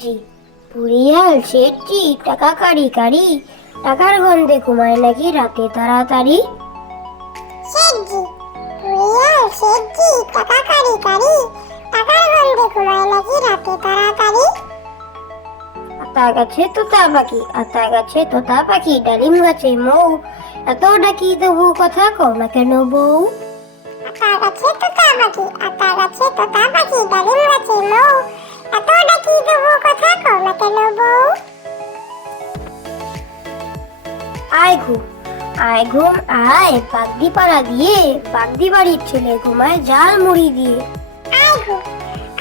শেঠজি, বুড়িয়াল শেঠজি, টাকা কাড়ি কাড়ি, টাকার গন্ধে ঘুমায় নাকি রাতে তাড়াতাড়ি। শেঠজি, বুড়িয়াল শেঠজি, টাকা কাড়ি কাড়ি, টাকার গন্ধে ঘুমায় নাকি রাতে তাড়াতাড়ি। আতা গাছে তোতা পাখি, আতা গাছে তোতা পাখি, ডালিম গাছে মৌ, এত ডাকি তবু কথা কও না কেন বউ। আতা গাছে তোতা পাখি, আতা গাছে তোতা পাখি, ডালিম গাছে মৌ, এত ডাকি তবু কথা কও না কেন বউ। আয় ঘুম, আয় ঘুম আয়, বাগদি পাড়া দিয়ে, বাগদি বাড়ির ছেলে ঘুমায় জাল মুড়ি দিয়ে। আয় ঘুম,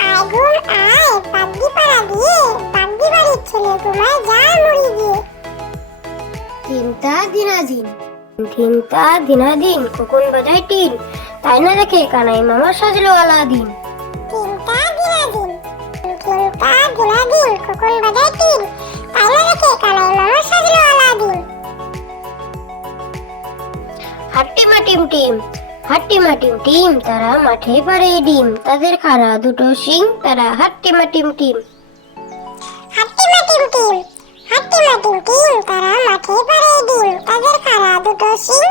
আয় ঘুম আয়, বাগদি পাড়া দিয়ে, বাগদি বাড়ির ছেলে ঘুমায় জাল মুড়ি দিয়ে। তিনটা দিনাদিন, তিনটা দিনাদিন, খোকন বাজায় টিন, তাই না দেখে কানাই মামা সাজলো আলাদিন। তিনটা দিনাদিন, তিনটা দিনাদিন, খোকন বাজায় টিন, তাই না দেখে কানাই মামা সাজলো আলাদিন। হাট্টিমাটিম টিম, হাট্টিমাটিম টিম, তারা মাঠে পাড়ে ডিম, তাদের খাড়া দুটো শিং, তারা হাট্টিমাটিম টিম। হাট্টিমাটিম টিম, হাট্টিমাটিম টিম, তারা মাঠে পাড়ে ডিম, তাদের খাড়া দুটো শিং,